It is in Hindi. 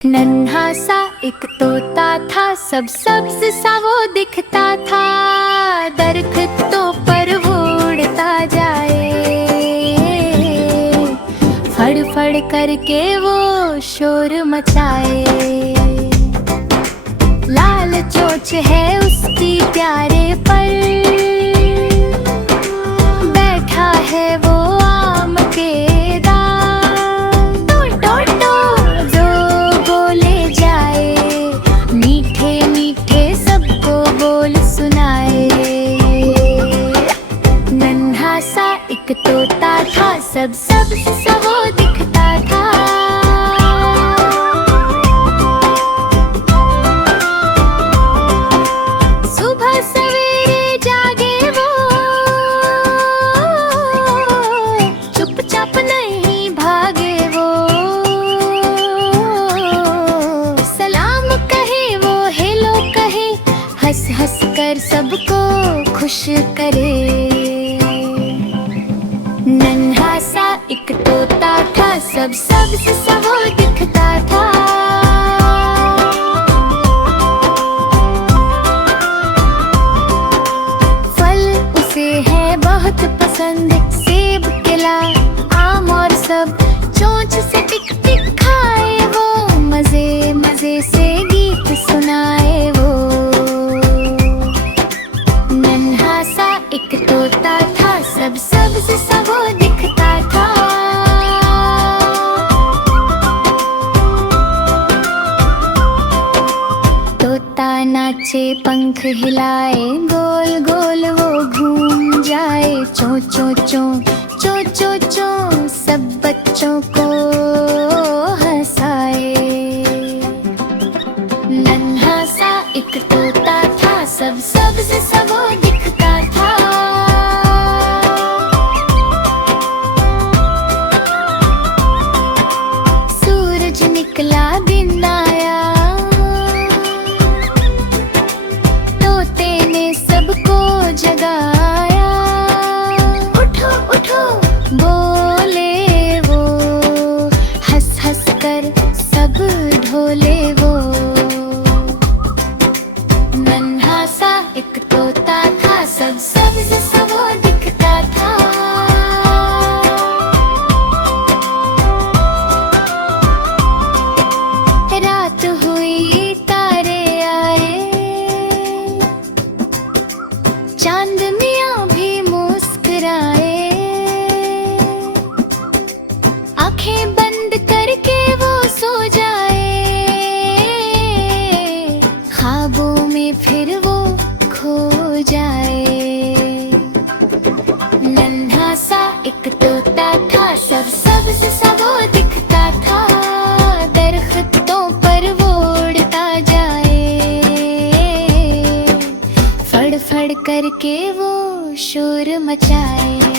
नन्हा सा एक तोता था, सब सब्ज सा वो दिखता था। दरख्तों पर वो उड़ता जाए, फड़ फड़ करके वो शोर मचाए। लाल चोंच है उसकी प्यारे पर, बैठा है वो आम के दाम। टो टो टो जो बोले जाए, मीठे मीठे सबको बोल सुनाए। नन्हा सा एक तोता था, सब सब्ज सा वो दिखता था। सुबह सवेरे जागे वो, चुपचाप नहीं भागे वो। सलाम कहे वो, हेलो कहे, हंस हंस कर सबको खुश करे। नन्हा सा एक तोता था, सब सब्ज सा वो दिखता था। फल उसे है बहुत पसंद, सेब केला आम और सब। चोंच से टिक टिक खाए वो, मजे मजे से गीत सुनाए वो। नन्हा सा एक तोता था, सब सब्ज सा वो दिखता था। तोता नाचे पंख हिलाए, गोल गोल वो घूम जाए। चों चों चों चों चों चों सब बच्चों को हंसाए। नन्हा सा एक तोता था, सब सब्ज सा वो दिखता था। सूरज निकला दिन आया, तोते ने सबको जगाया। उठो उठो बोले वो, हंस हंस कर सब ढोले वो। नन्हा सा एक तोता था, सब सब्ज सा वो दिखता था। रात हुई तारे आए, चांदनियां भी मुस्कुराए। आंखें बंद करके वो सो जाए, ख्वाबों में फिर वो खो जाए। नन्हा सा एक तोता था, सब सब्ज सा वो दिखता था। दरख्तों पर वो उड़ता जाए, फड़ फड़ करके वो शोर मचाए।